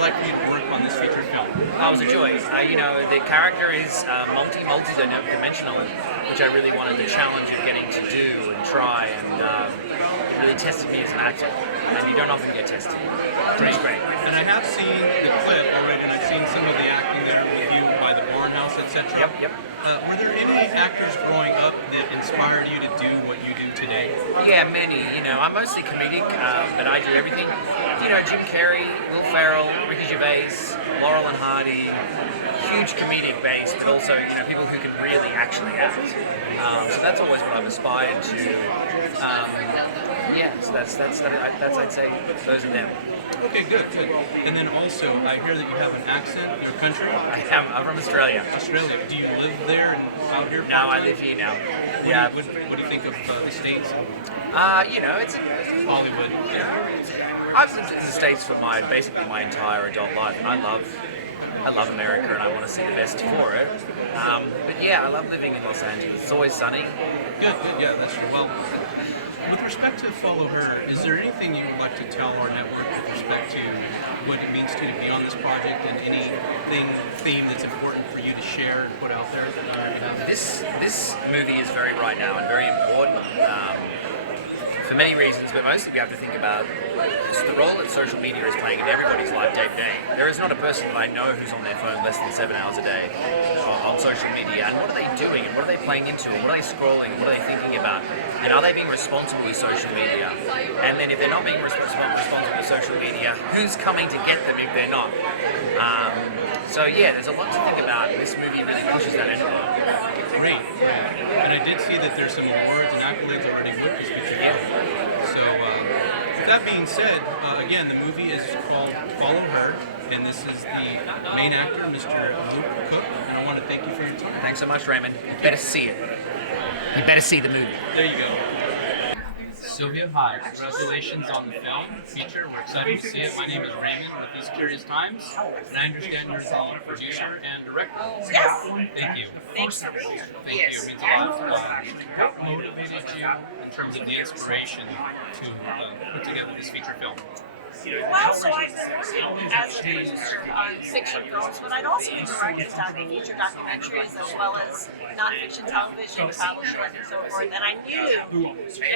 like for you to work on this feature film? Oh, it was a joy. The character is multi-dimensional, which I really wanted the challenge of getting to do and try, and it really tested me as an actor. And you don't often get tested. It was great. And I have seen the clip already, and I've seen some of the acting there with you by the Barnhouse, etc. Yep. Were there any actors growing up that inspired you to do what you do today? Yeah, many. I'm mostly comedic, but I do everything. Jim Carrey, Will Ferrell, Ricky Gervais, Laurel and Hardy. Huge comedic base, but also people who can really actually act. So that's always what I've aspired to. So that's I'd say those are them. Okay, good. And then also, I hear that you have an accent. Your country? I'm from Australia. Australia. Do you live there and out here? No, I live here now. What do you think of the States? It's Hollywood. I've lived in the States for basically my entire adult life, and I love America, and I want to see the best for it. But yeah, I love living in Los Angeles. It's always sunny. Good. Yeah, that's true. Well, with respect to Follow Her, is there anything you would like to tell our network with respect to what it means to be on this project, and theme that's important for you to share and put out there that you already have? This movie is very right now and very important. For many reasons, but mostly we have to think about the role that social media is playing in everybody's life day to day. There is not a person that I know who's on their phone less than 7 hours a day on social media. And what are they doing? And what are they playing into? And what are they scrolling? And what are they thinking about? And are they being responsible with social media? And then if they're not being responsible with social media, who's coming to get them if they're not? There's a lot to think about. This movie really pushes that into it. Great. And I did see that there's some awards and accolades already with this picture. So, with that being said, again, the movie is called Follow Her, and this is the main actor, Mr. Luke Cook, and I want to thank you for your time. Thanks so much, Raymond. You better see it. You better see the movie. There you go. Sylvia, hi. Congratulations on the film feature. We're excited to see it. My name is Raymond with These Curious Times, and I understand you're the producer and director. Yes. Thank you. Thanks for being here. Thank you. It means a lot. What motivated you in terms of the inspiration to put together this feature film? Well, so I've been working as a producer on fiction films, but I'd also been directing feature documentaries as well as nonfiction television, travel shows, and so forth. And I knew it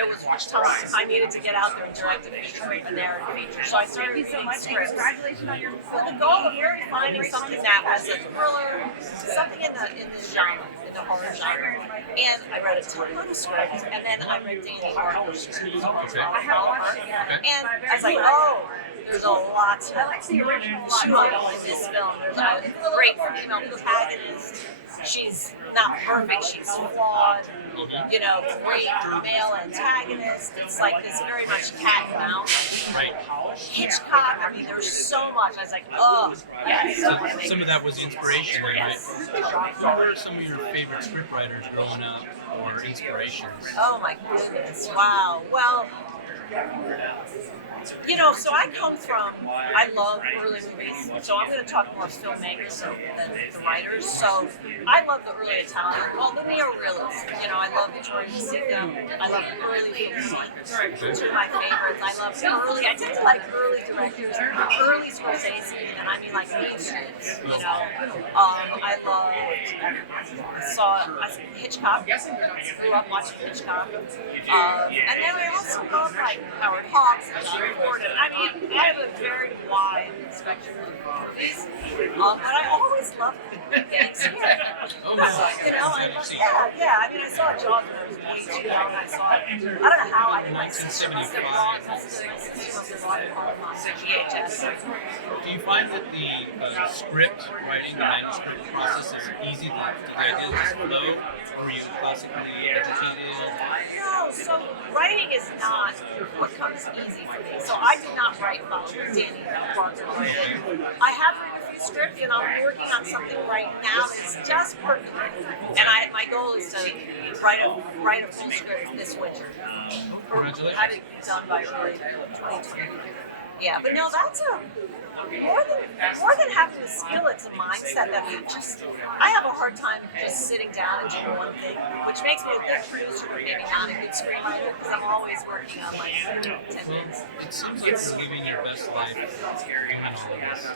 was time. I needed to get out there and direct a feature, a narrative feature. So I started reading scripts with the goal of really finding something that was a thriller, something in the genre. The horror genre, and I read a ton of scripts, and then I read Danny Martin's script, and I was like, oh, there's a lot to chew on in this film. There's a great female protagonist. She's not perfect, she's flawed, great male antagonist. It's like this very much cat and mouse. Right. Hitchcock, there's so much. I was like, oh, yes. So some of that was inspiration, right? Who were some of your favorite scriptwriters growing up, or inspirations? Oh my goodness, wow. Well, so I come from, I love early movies, so I'm going to talk more filmmakers than the writers. So I love the early Italian, the neorealists. I love Vittorio Sica, I love early Fellini, which are my favorites. I tend to like early directors, early Scorsese, and I mean like Main Streets, I loved Hitchcock, grew up watching Hitchcock, and then I also love like Howard Hawks and John Ford. I have a very wide spectrum of movies, but I always love getting scared. I saw Jaws when I was way too young. I don't know how I didn't like 1975. Do you find that the script writing, the manuscript process is easy? Did the ideas just flow? Were you classically educated? No, so writing is not what comes easy for me. So I did not write Danny Parker. I have written a few scripts, and I'm working on something right now that's just percolating. And my goal is to write a full script this winter. Congratulations. Have it done by early 2020. Yeah, but no, that's more than having a skill. It's a mindset. mindset that I have a hard time just sitting down and doing one thing, which makes me a good producer, but maybe not a good screenwriter because I'm always working on like 10 things. It seems like you're living your best life doing all of this.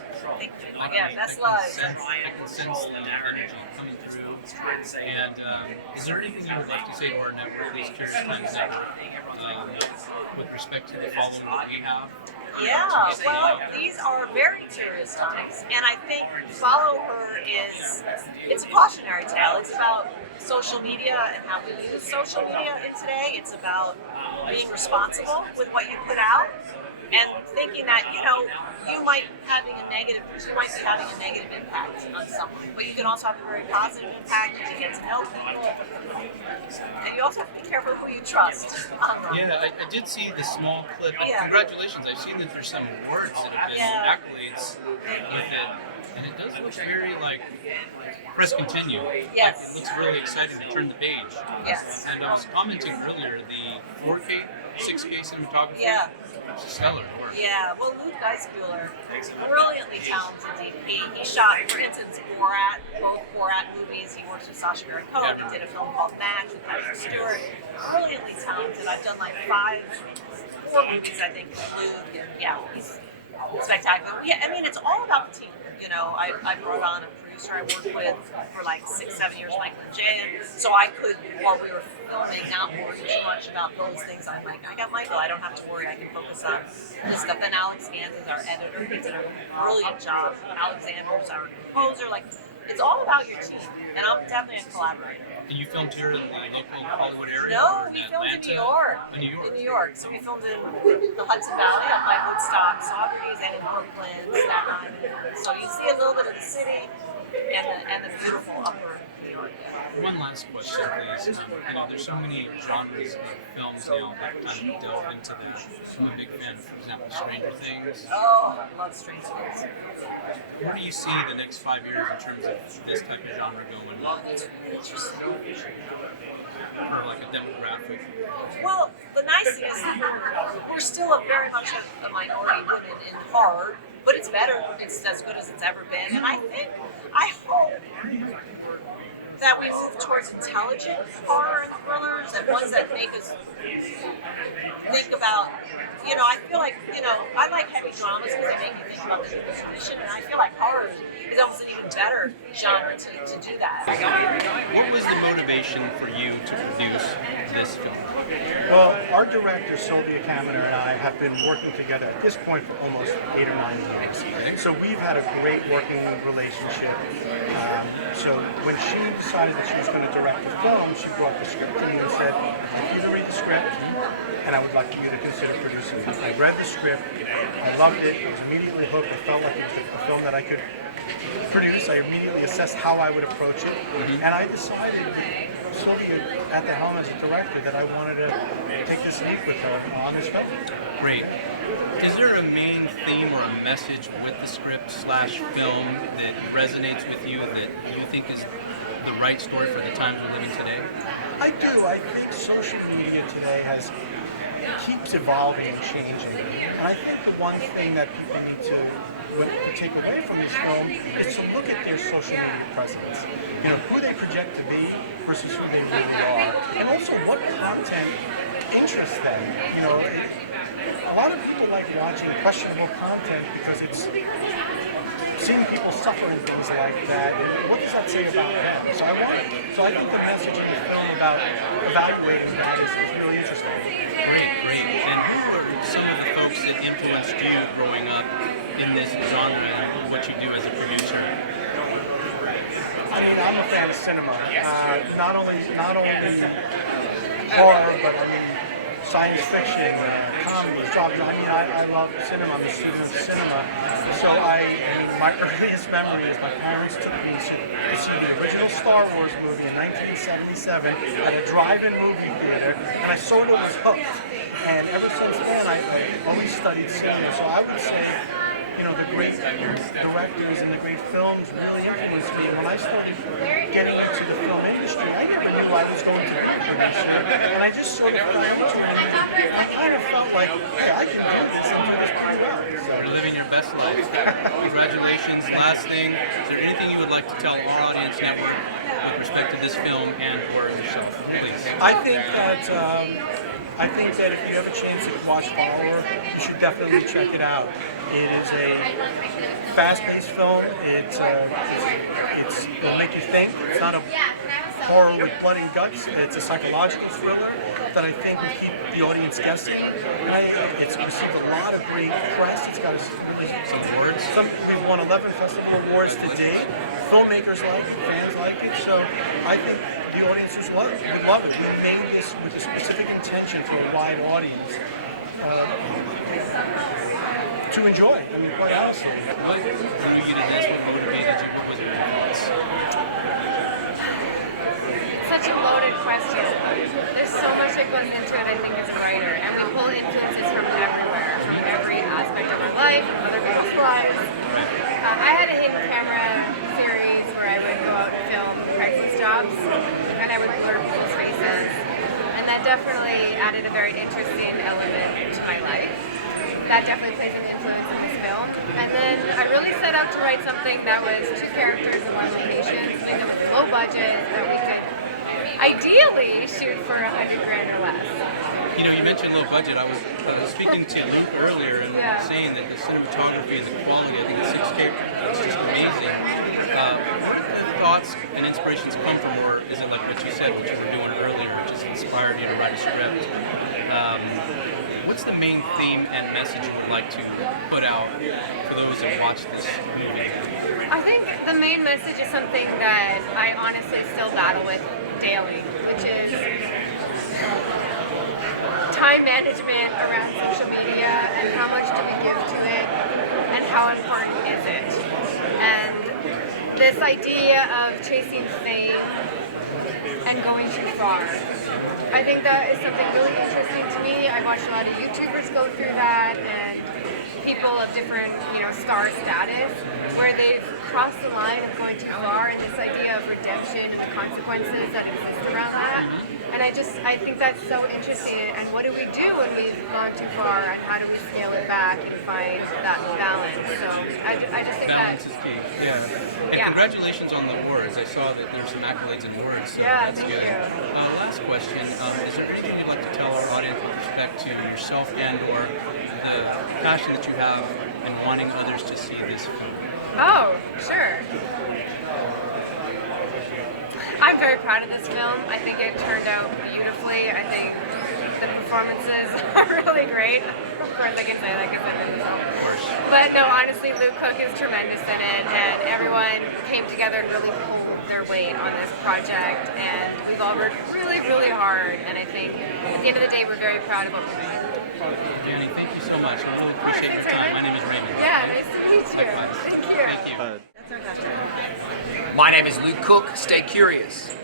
Yeah, best life. I can sense the energy coming through. And is there anything you would like to say to our network, these Curious Times Network, with respect to the following that we have? Yeah, well, these are very curious times, and I think Follow Her it's a cautionary tale. It's about social media and how we use social media in today. It's about being responsible with what you put out and thinking that, you might be having a negative impact on someone, but you can also have a very positive impact if you get to know people. And you also have to be careful who you trust online. Yeah, I did see the small clip. Yeah. Congratulations. I've seen that there's some awards that have been accolades with it. And it does look very press continue. Yes. It looks really exciting to turn the page. Yes. And I was commenting earlier, the 4K, 6K cinematography. Yeah. Stellar work. Yeah, well, Luke Geisbuehler, brilliantly talented DP. He shot, for instance, both Borat movies. He works with Sacha Baron Cohen. He did a film called Match with Patrick Stewart. Brilliantly talented. I've done 4 movies, I think, with Luke. And yeah, he's spectacular. Yeah, I mean, it's all about the team. I brought on a producer I worked with for 6-7 years, Michael and Jay, so I could, while we were filming, not worry too much about those things. I'm like, I got Michael, I don't have to worry, I can focus on this stuff. Then Alexander's our editor, he did a brilliant job. Alexander's our composer, it's all about your team, and I'm definitely a collaborator. And you filmed here in the local Hollywood area? No, we filmed in New York. In New York? In New York. So we filmed in the Hudson Valley up by Woodstock, Saugerties, and in Brooklyn, Staten Island. So you see a little bit of the city and the beautiful upper New York. One last question, please. There's so many genres of films now that kind of delve into them. I'm a big fan, for example, Stranger Things. Oh, I love Stranger Things. Where do you see the next 5 years in terms of this type of genre going? Interesting. Or a demographic? Well, the nice thing is we're still very much a minority women in horror, but it's better. It's as good as it's ever been. And I hope that we move towards intelligent horror and thrillers, and ones that make us think about, I feel like, I like heavy dramas because they make you think about the human condition, and I feel like horror is almost an even better genre to do that. What was the motivation for you to produce this film? Well, our director, Sylvia Kaminer, and I have been working together at this point for almost 8 or 9 years. So we've had a great working relationship. So when she decided that she was going to direct the film, she brought the script to me and said, I want you to read the script, and I would like you to consider producing it. I read the script, I loved it, I was immediately hooked, I felt like it was a film that I could produce. I immediately assessed how I would approach it, and I decided, Sylvia at the helm as a director, that I wanted to take this leap with her on this film. Great. Is there a main theme or a message with the script/film that resonates with you that you think is the right story for the times we're living today? I do. I think social media today keeps evolving and changing. And I think the one thing that people need to take away from this film is to look at their social media presence. Who they project to be versus who they really are. And also what content interests them. A lot of people like watching questionable content because it's seeing people suffer and things like that. What does that say about them? So I think the message of the film about evaluating that is really interesting. Great. And who are some of the folks that influenced you growing up in this genre and what you do as a producer? I mean, I'm a fan of cinema. Not only horror, but science fiction, comedy, drama. I love cinema. I'm a student of cinema. So my earliest memory is my parents took me to see the original Star Wars movie in 1977 at a drive-in movie theater, and I sort of was hooked. And ever since then, I've always studied cinema. So I would say the great directors and the great films really influenced me. When I started getting into the film industry, I never knew I was going to be a producer, and I just sort of fell into it. I kind of felt like, hey, I can do this. I'm doing this pretty well. You're living your best life. Congratulations. Last thing, is there anything you would like to tell our audience network with respect to this film and or yourself? Please. I think that if you have a chance to watch Follower, you should definitely check it out. It is a fast-paced film. It'll make you think. It's not a horror with blood and guts. It's a psychological thriller that I think will keep the audience guessing. It's received a lot of great press. It's got some awards. They've won 11 festival awards to date. Filmmakers like it, fans like it. So I think the audiences would love it. We made this with a specific intention for a wide audience to enjoy. I mean, quite honestly. What drew you to this? What motivated you? What was it about this? Such a loaded question. There's so much that goes into it, I think, as a writer, and we pull influences from everywhere, from every aspect of our life, from other people's lives. I had a hidden camera series where I would go out and film crisis jobs, and I would blur people's faces, and that definitely added a very interesting element to my life. That definitely plays an influence in this film. And then I really set out to write something that was 2 characters in 1 location, something that was low budget, that we could ideally shoot for $100 grand or less. You know, you mentioned low budget. I was speaking to Luke earlier and saying that the cinematography and the quality, I think the 6K is just amazing. Where did the thoughts and inspirations come from, or is it like what you said, what you were doing earlier, which just inspired you to write a script? What's the main theme and message you would like to put out for those that watch this movie? I think the main message is something that I honestly still battle with daily, which is time management around social media and how much do we give to it and how important is it. And this idea of chasing fame and going too far. I think that is something really interesting to me. I watched a lot of YouTubers go through that and people of different, star status where they've crossed the line of going too far and this idea of redemption and the consequences that exist around that. And I think that's so interesting. And what do we do when we've gone too far and how do we scale it back and find that balance? So I just think balance that... is key. Yeah. And congratulations on the awards. I saw that there's some accolades and awards, so that's thank good. you. Last question. Is there anything you'd like to tell our audience with respect to yourself and or the passion that you have in wanting others to see this film? Oh, sure. I'm very proud of this film. I think it turned out beautifully. I think the performances are really great. Of course, I can say that because I'm in the film. But no, honestly, Luke Cook is tremendous in it, and everyone came together and really pulled their weight on this project. And we've all worked really, really hard. And I think at the end of the day, we're very proud of what we're doing. Danny, thank you so much. I really appreciate your time. My name is Raymond. Yeah, nice to meet you. Likewise. Thank you. Thank you. My name is Luke Cook. Stay curious.